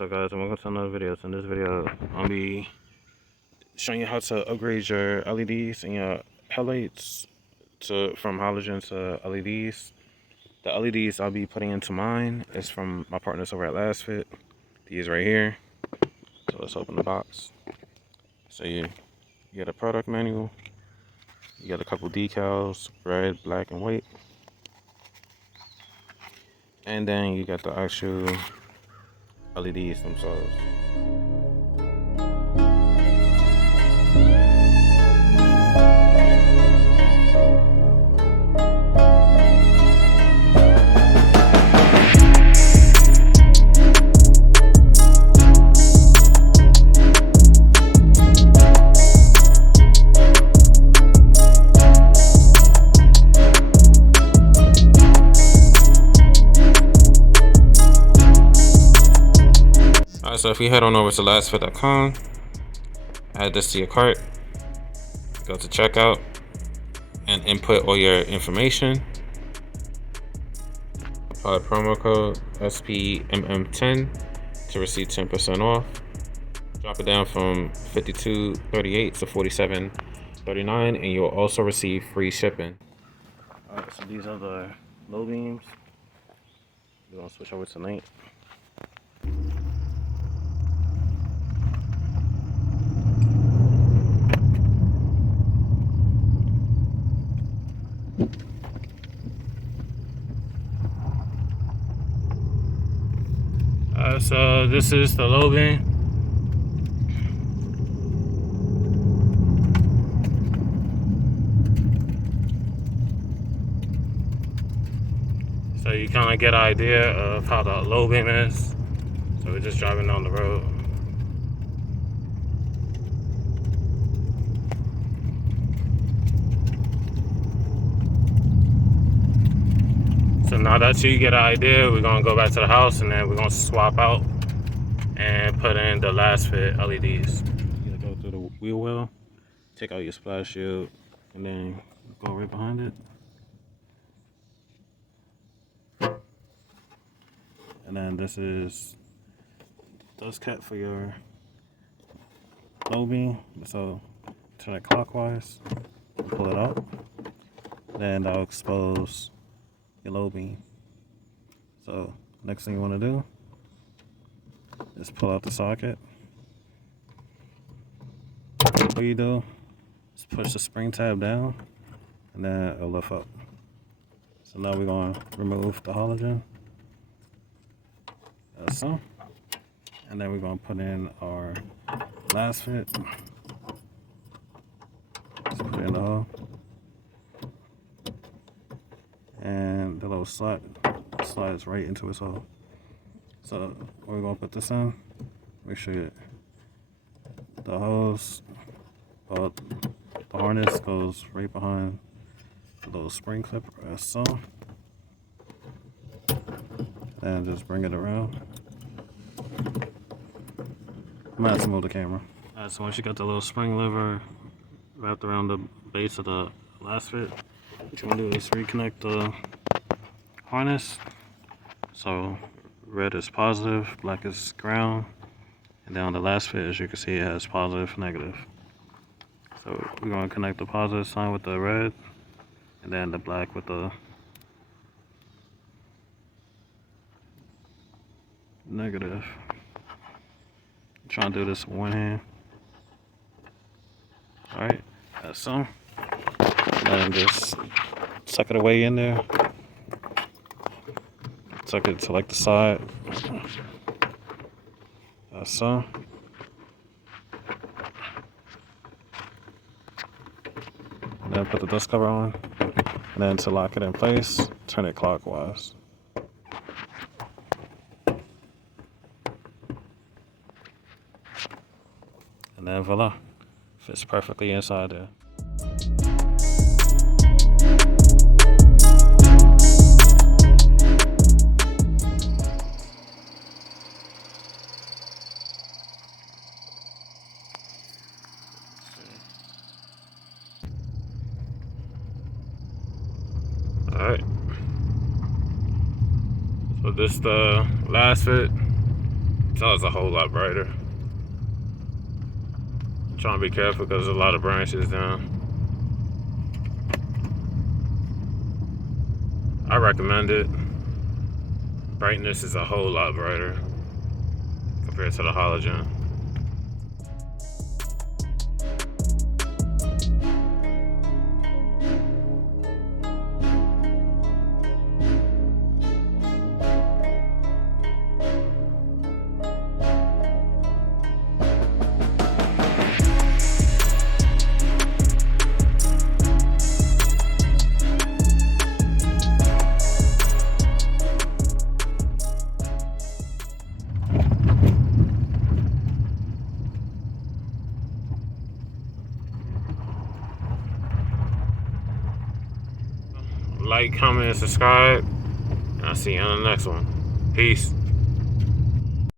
What's up, guys, and welcome to another video. So in this video, I'll be showing you how to upgrade your LEDs and your headlights from halogen to LEDs. The LEDs I'll be putting into mine is from my partners over at Lasfit. These right here. So let's open the box. So you get a product manual. You got a couple decals, red, black, and white. And then you got the actual LEDs themselves. So if you head on over to lasfit.com, add this to your cart, go to checkout, and input all your information. Apply the promo code SPMM10 to receive 10% off. Drop it down from $52.38 to $47.39, and you'll also receive free shipping. Alright, so these are the low beams. We're gonna switch over tonight. So this is the low beam. So you kind of get an idea of how the low beam is. So we're just driving down the road. So now that you get an idea, we're gonna go back to the house and then we're gonna swap out and put in the Lasfit LEDs. You gotta go through the wheel well, take out your splash shield, and then go right behind it. And then this is dust cap for your low beam. So turn it clockwise, pull it up, then that'll expose your low beam. So next thing you want to do is pull out the socket. What you do is push the spring tab down and then it'll lift up. So now we're going to remove the halogen. That's so. And then we're going to put in our Lasfit. Just put it in the hole. And the little slot slides right into its hole. So we're gonna put this in. Make sure the hose, the harness goes right behind the little spring clip, as so. And just bring it around. I might have to move the camera. Alright, so once you got the little spring lever wrapped around the base of the Lasfit, what you want to do is reconnect the harness. So red is positive, black is ground, and then on the Lasfit, as you can see, it has positive, negative. So we're going to connect the positive sign with the red, and then the black with the negative. I'm trying to do this with one hand. Alright, that's so. And just suck it away in there. Suck it to like the side. That's so. And then put the dust cover on. And then to lock it in place, turn it clockwise. And then voila, fits perfectly inside there. Alright. So this is the Lasfit So it's a whole lot brighter. Trying to be careful because there's a lot of branches down. I recommend it. Brightness is a whole lot brighter compared to the halogen. Like, comment, and subscribe. And I'll see you on the next one. Peace.